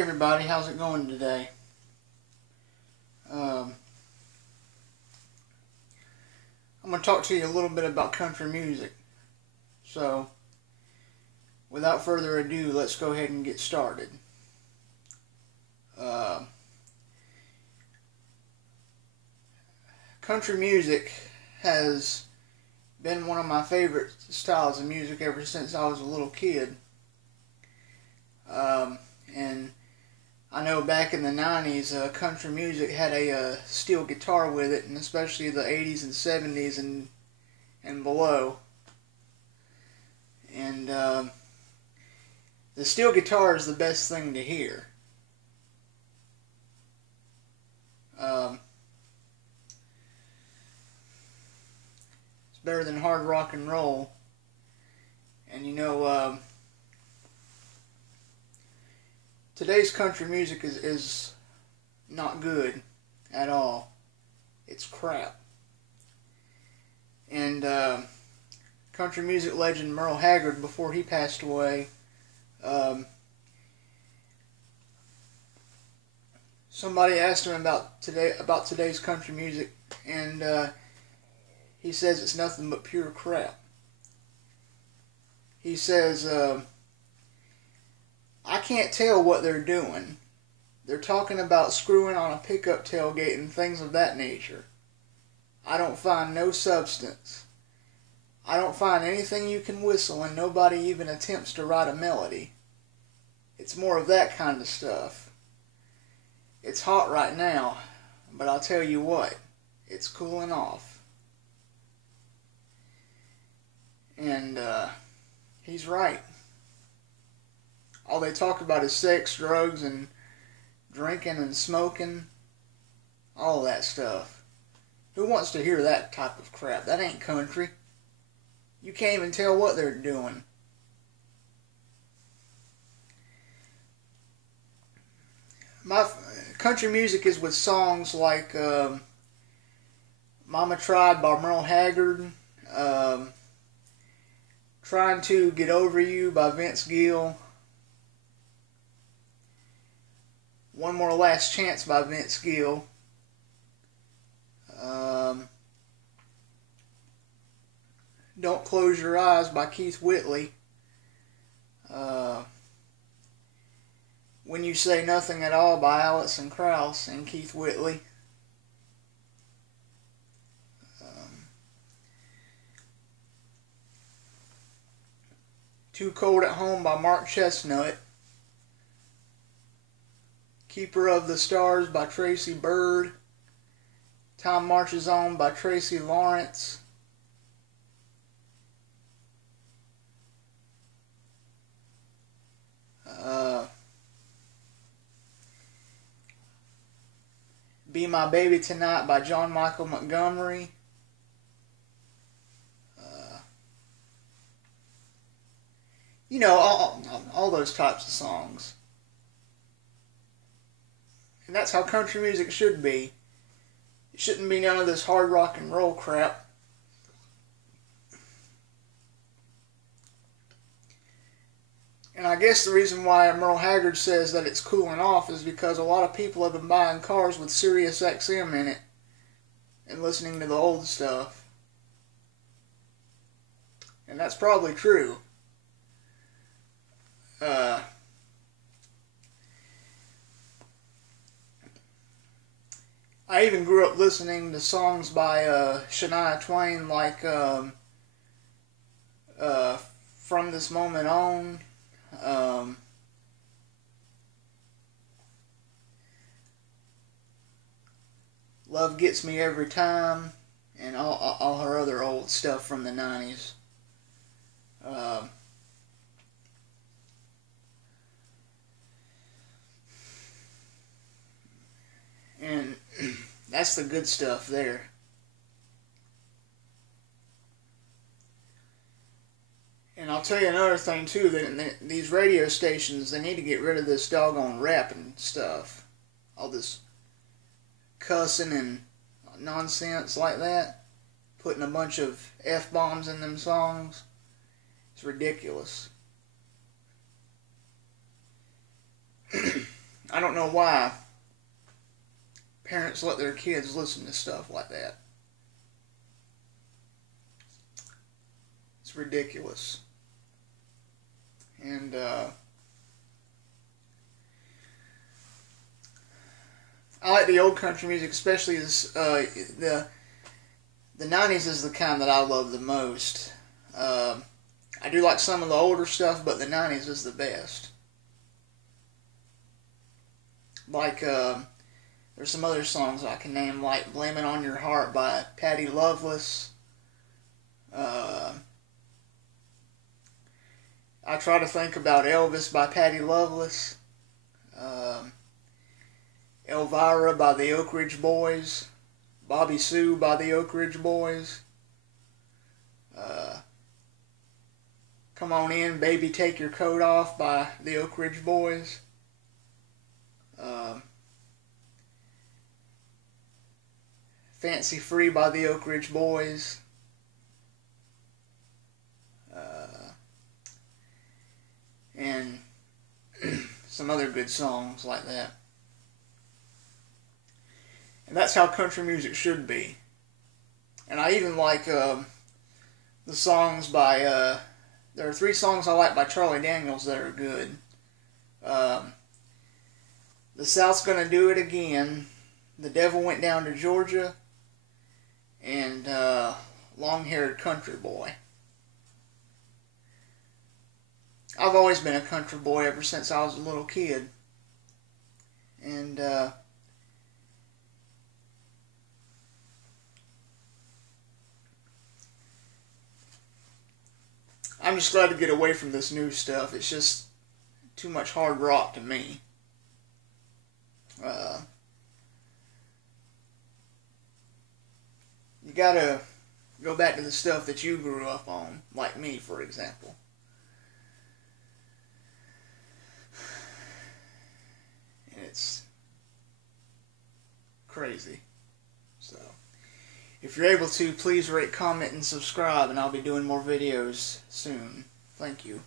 Hey everybody, how's it going today? I'm going to talk to you a little bit about country music. So, without further ado, let's go ahead and get started. Country music has been one of my favorite styles of music ever since I was a little kid. And I know back in the 90s, country music had a steel guitar with it, and especially the 80s and 70s and below. And the steel guitar is the best thing to hear. It's better than hard rock and roll. And you know, today's country music is not good at all. It's crap. And country music legend Merle Haggard, before he passed away, somebody asked him about today's country music, and he says it's nothing but pure crap. He says, I can't tell what they're doing. They're talking about screwing on a pickup tailgate and things of that nature. I don't find no substance. I don't find anything you can whistle and nobody even attempts to write a melody. It's more of that kind of stuff. It's hot right now, but I'll tell you what, it's cooling off. And he's right. All they talk about is sex, drugs, and drinking and smoking. All that stuff. Who wants to hear that type of crap? That ain't country. You can't even tell what they're doing. My country music is with songs like Mama Tried by Merle Haggard, Trying to Get Over You by Vince Gill, One More Last Chance by Vince Gill, Don't Close Your Eyes by Keith Whitley, When You Say Nothing at All by Alison Krauss and Keith Whitley, Too Cold at Home by Mark Chestnut, Keeper of the Stars by Tracy Byrd, Time Marches On by Tracy Lawrence, Be My Baby Tonight by John Michael Montgomery, you know, all those types of songs. And that's how country music should be. It shouldn't be none of this hard rock and roll crap. And I guess the reason why Merle Haggard says that it's cooling off is because a lot of people have been buying cars with Sirius XM in it and listening to the old stuff. And that's probably true. I even grew up listening to songs by Shania Twain, like From This Moment On, Love Gets Me Every Time, and all her other old stuff from the 90s. And that's the good stuff there. And I'll tell you another thing too, that these radio stations, they need to get rid of this doggone rap and stuff. All this cussing and nonsense like that. Putting a bunch of F-bombs in them songs. It's ridiculous. I don't know why parents let their kids listen to stuff like that. It's ridiculous. And I like the old country music, especially this, the 90s is the kind that I love the most. I do like some of the older stuff, but the 90s is the best. Like, there's some other songs I can name, like Blame It On Your Heart by Patty Loveless. I Try to Think About Elvis by Patty Loveless. Elvira by the Oak Ridge Boys. Bobby Sue by the Oak Ridge Boys. Come On In, Baby Take Your Coat Off by the Oak Ridge Boys. Fancy Free by the Oak Ridge Boys. And some other good songs like that. And that's how country music should be. And I even like the songs by, there are 3 songs I like by Charlie Daniels that are good. The South's Gonna Do It Again, The Devil Went Down to Georgia, and Long-Haired Country Boy. I've always been a country boy ever since I was a little kid. And I'm just glad to get away from this new stuff. It's just too much hard rock to me. You gotta go back to the stuff that you grew up on, like me, for example. And it's crazy. So, if you're able to, please rate, comment, and subscribe, and I'll be doing more videos soon. Thank you.